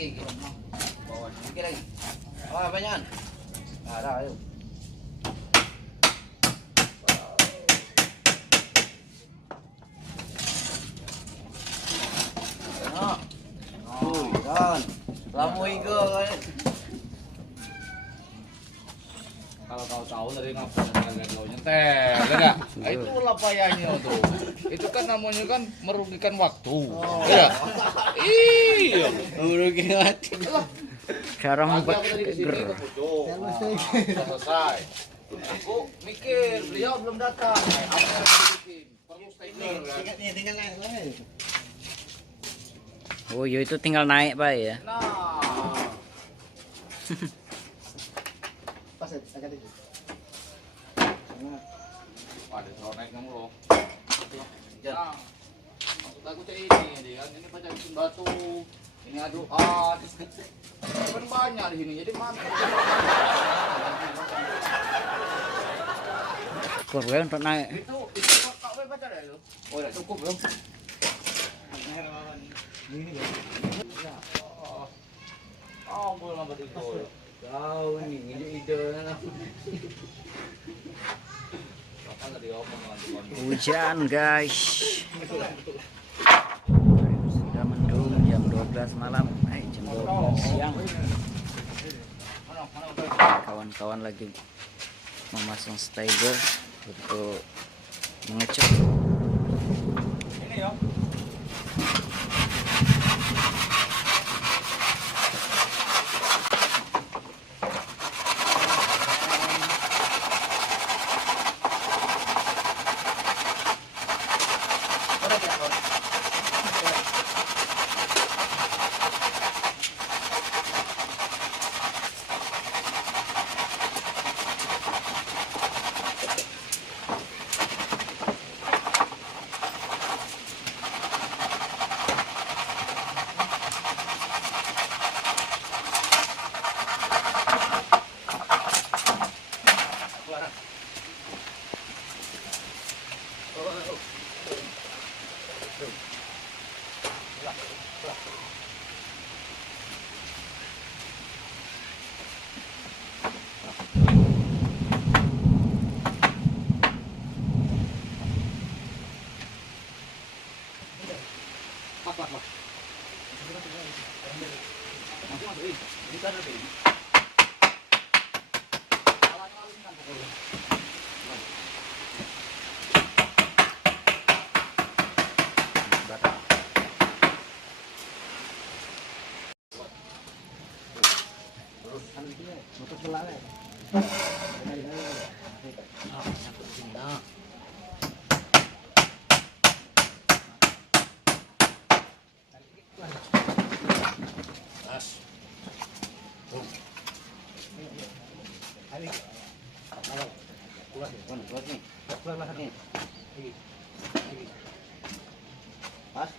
lagi. Bawah sedikit lagi. Oh, banyakan. Ada, ayo. Kan. Lamu igo kan. Kalau kau tahu dari ngapain kau nyetel, enggak? Itulah payahnya tuh. Itu kan namanya kan merugikan waktu. Ya. Iya, Merugikan hati. Sekarang Pagi aku tadi di sini ger. ke pucuk. Selesai. Aku mikir beliau belum datang. Apa yang harus dibikin? Perlu steker kan? Tinggal naik. Oh iya itu tinggal naik Pak ya. Nah, Pas agak dikit. ada kalau naik kamu loh. Jangan. Nah, maksud aku cek ini kan ini baca bikin batu. Ini aduh kan banyak di sini jadi mantap. Kurang untuk naik. Itu kau baca deh itu. Oh, udah cukup belum? Oh, belum apa itu. Tahu nih, ide Kapan tadi omong teman-teman. Hujan guys. Sudah mendung jam 12 malam. Jam 12 siang. Kawan-kawan lagi memasang steger untuk mengecat. Ini ya. Pas.